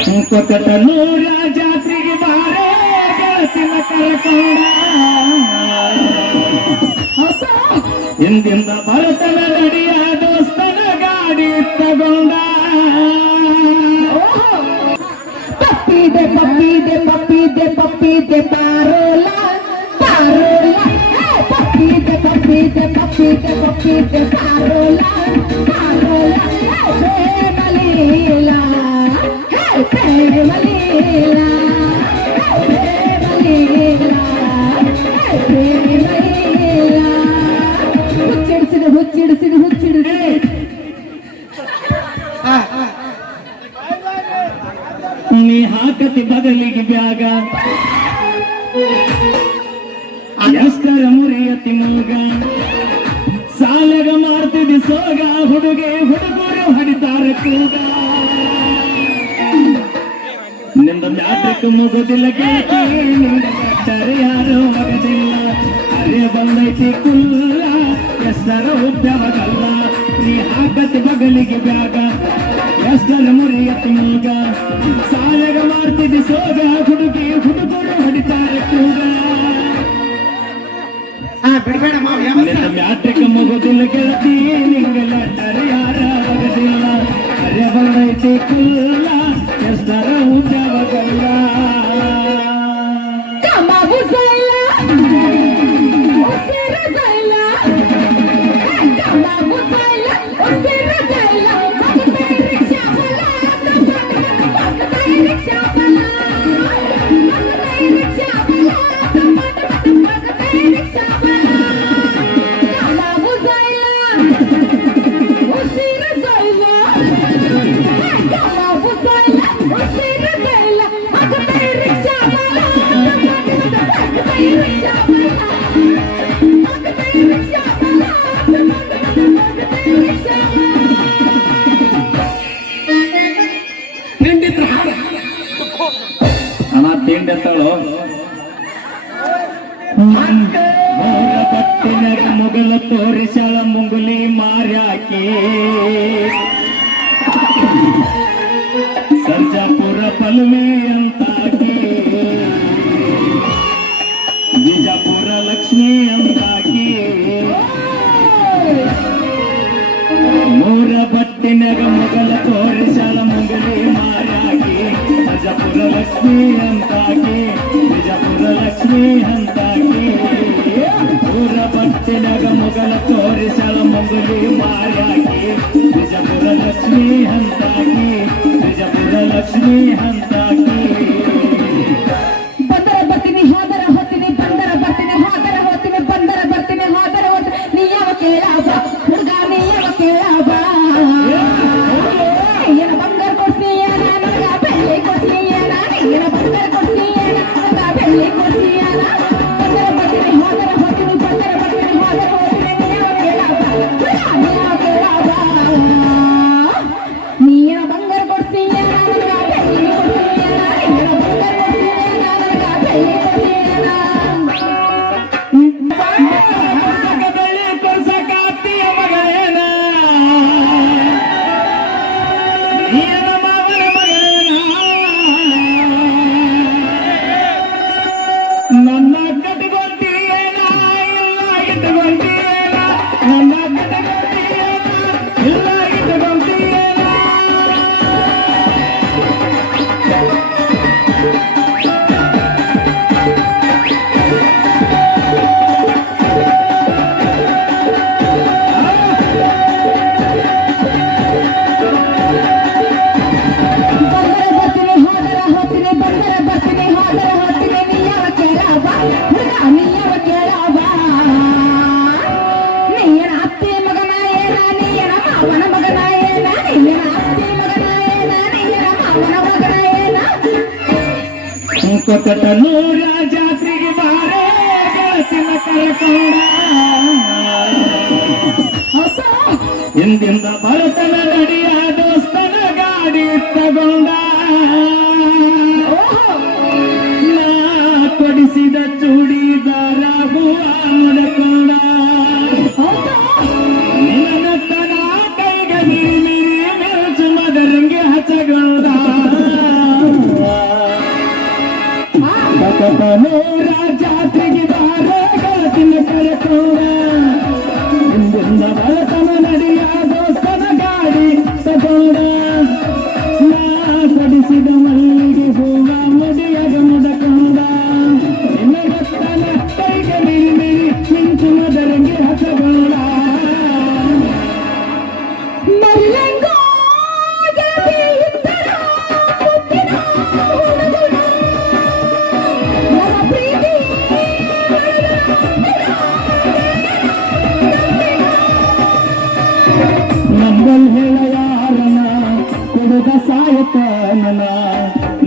ಕೊತ್ತೂರ ಜಾತ್ರೆಗೆ ಬಾರೆ ಗೆಳತನ ಕರಕೋಣ ಹಿಂದಿಂದ ಭರತನ ನಡಿಯ ದೋಸ್ತನ ಗಾಡಿ ತಗೊಂಡ ಪಪ್ಪಿದೆ ಪಪ್ಪಿದೆ ಪಪ್ಪಿದೆ ಪಪ್ಪಿದೆ ಪಾರೋಲ ಪಾರೋಲ ಪಪ್ಪಿದೆ ಪಪ್ಪಿದೆ ಪಪ್ಪಿದೆ ಪಪ್ಪಿದೆ ಪಾರೋಲ ಬಗಲಿ ಬ್ಯಾಗ. ಅಷ್ಟರ ಮುರಿಯತಿ ಮುಲ್ಗ ಸಾಲಗ ಮಾಡ್ತಿದ್ದಿ ಸೋಗ. ಹುಡುಗೆ ಹುಡುಗರು ಹಡಿತಾರ ಕೂಗ. ನಿಂದ ಮ್ಯಾಟ್ರಿಕ್ ಮುಗುದಿಲ್ಲ ಕೇಳಿ ನಿಂದ ಕಟ್ಟರೆ ಯಾರು ಮಗದಿಲ್ಲ. ಅರೆ ಬಂದೈತಿ ಕುಲ್ಲ. ಎಷ್ಟರ ಉದ್ಯಮಗಲ್ಲ ರಾತ್ರಿ ಆಗತ್ ಮಗಲಿಗೆ ಬ್ಯಾಗ. ಎಷ್ಟರ ಮುರಿಯತ್ ಸಾಲಗ ಮಾಡ್ತಿದ್ದೆ ಸೋಗ. ಹುಡುಗಿ ಹುಡುಗರು ಹೊಡಿತಾರೆ ಕೂಗ ಮ್ಯಾಟ್ರಿಕ ಮಗುದಿಲ್ಲ ಗೆಳತಿ ನಿಂಗಲಾಟರೆ ಅಣ್ಣ ತಿಂಡಿ ಎತ್ತಾಳು. ಪಟ್ಟಿನ ಮುಗಲ ತೋರಿಸಳ ಮುಂಗುಲಿ ಮಾರ್ಯಾಕಿ. ಸರ್ಜಾಪುರ ಪಲ್ವಿ ಅಂತ లక్ష్మి అంతాకి నిజపుర లక్ష్మి అంతాకి పూర పట్టినగా ಕೊತ್ತಟನು ರಾಜಾತ್ರಿಗೆ ಬಾರೆ ಗೆಳತಿನ ಕರೆಕೊಂಡ ಎಂದೆಂದ ಭರತನ ನಡಿಯ Sakura.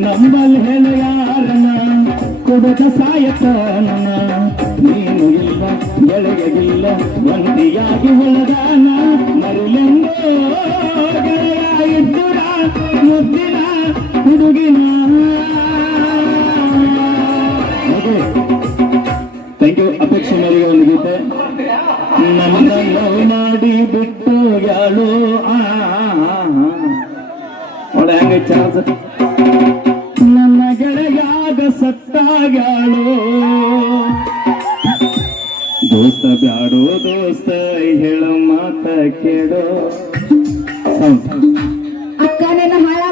ನಂಬಲ್ ಹೇಳ ಯಾರನ ಕುಡಕ ಸಾಯತನ ನೀನು ಇಲ್ಲ ಗೆಳೆಯಗಿಲ್ಲ ಒಂಟಿಯಾಗಿ ಉಳದಾನ ಮರಿಲೆಂದೋ ಇದ್ದುರ ಮುದ್ದಿನ ಹುಡುಗಿನ. ಥ್ಯಾಂಕ್ ಯು ಅಪೇಕ್ಷೆ ಮೇರೆಗೆ ಒಂದು ಗೀತೆ. ನನ್ನ ಲವ್ ಮಾಡಿ ಬಿಟ್ಟು ಯಾಳು? ನೋಡ ಹೆಂಗ ಚಾನ್ಸ್ ನನ್ನ ಗೆಳೆಯಾಗ ಸತ್ತಾಗ್ಯಾಳು ದೋಸ್ತ ಬ್ಯಾಡೋ ದೋಸ್ತ ಹೇಳೋ ಮಾತ ಕೇಳೋ. ಅಕ್ಕ ನನ್ನ ಹಾಳ